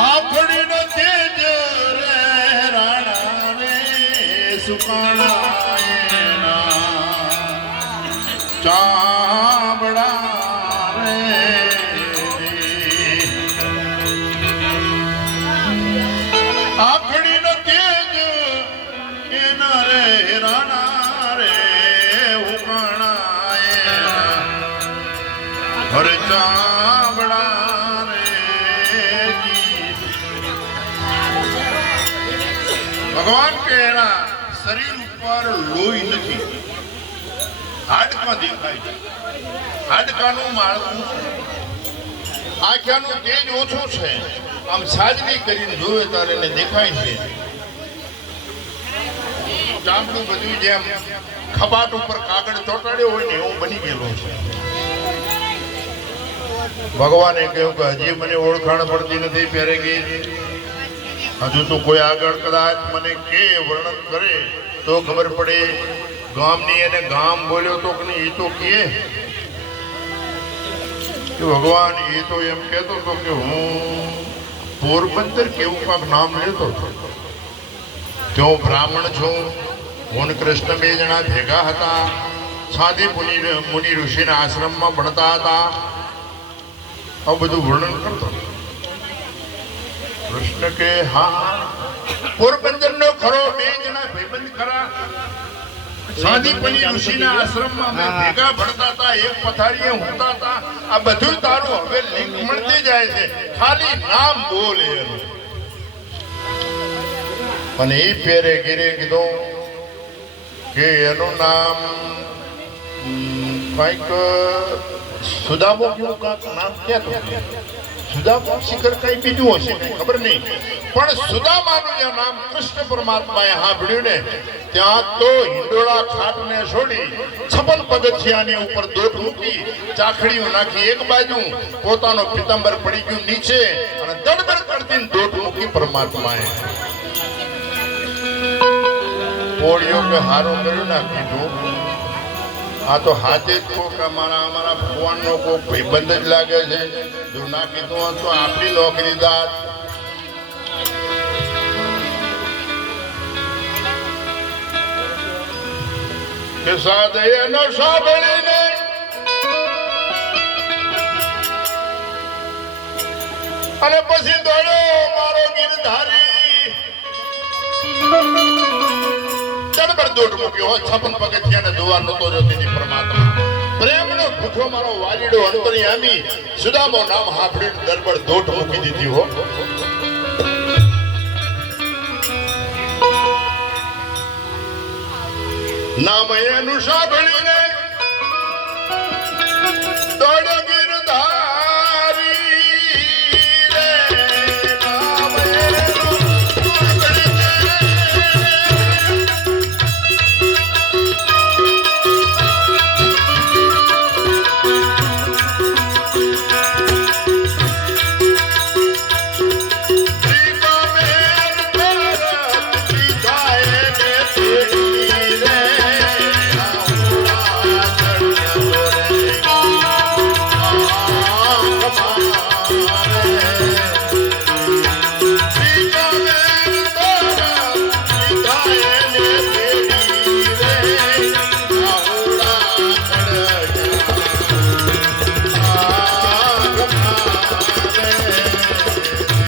આખડી નો તેજ રે રાણા રે સુકાણા ચાબડા રે આખડી નો તેજ એના રે રાણા રે ઉકાણા હરે ચાબડા ભગવાન કે એના શરીર ઉપર લોહી નથી, હાડકા દેખાય છે, હાડકાનું માળખું છે, આંખનું તેજ ઓછું છે, આમ સાજની કરીને જોવે ત્યારે એને દેખાય છે ચામડું બધું જેમ ખબાટ ઉપર કાગળ ચોંટાડ્યો હોય ને એવું બની ગયેલું છે. ભગવાને કહ્યું કે હજી મને ઓળખાણ પડતી નથી પહેરે ગઈ, હજુ તો કોઈ આગળ કદાચ મને કે વર્ણન કરે તો ખબર પડે. ગામની એને ગામ બોલ્યો તો કે નહીં, એ તો કહે કે ભગવાન એ તો એમ કહેતો હતો કે હું પોરબંદર કેવું કાંક નામ લેતો હતો, હું બ્રાહ્મણ છું, હું કૃષ્ણ બે જણા ભેગા હતા, સાધી મુનિ ઋષિના આશ્રમમાં ભણતા હતા, આ બધું વર્ણન કરતો. કૃષ્ણ કે હા પોરબંદર નો ખરો, બે જણા ભાઈબંધ ખરા, સાદીપની ઋષિના આશ્રમમાં ભેગા ભણતા હતા, એક પથારીએ ઊંઘતા હતા, આ બધું તારું હવે લિંક મળતી જાય છે, ખાલી નામ બોલે. અને એ પેરે ગીરે કીધું કે એનું નામ કઈક સુદામો કેવું કાંક નામ ક્યાં તો સુદામા શિખર કઈ બીજું હશે કઈ ખબર નહીં, પણ સુદામાનું જે નામ કૃષ્ણ પરમાત્માએ સાંભળ્યું ને ત્યાં તો હિંડોળા ખાટને છોડી 56 પગથિયાની ઉપર દોટ મૂકી, ચાખડીઓ નાખી એક બાજુ, પોતાનો પિતાંબર પડી ગયું નીચે અને દડબર કરતી દોટ મૂકી પરમાત્માએ. પોળીઓ કે હારો કર્યું ના કીધું, આ તો હાથે જ કહો કે અમારા ભગવાનનો કોઈ ભાઈબંધ જ લાગે છે, જો ના કીધું તો આપણી નોકરીદાર. કે સાધે ન સાંભળીને અને પછી દોડ્યો મારો ગીરધારી, ચડબર દોટ મૂક્યો, 56 પગથિયાને જોવા નતો જતી પરમાત્મા. પ્રેમનો ભૂખો મારો વાલીડો અંતર્યામી સુદામો નામ સાંભળીને દરબર દોટ મૂકી દીધી હો. નામ એનું સાંભળીને દોડ્યો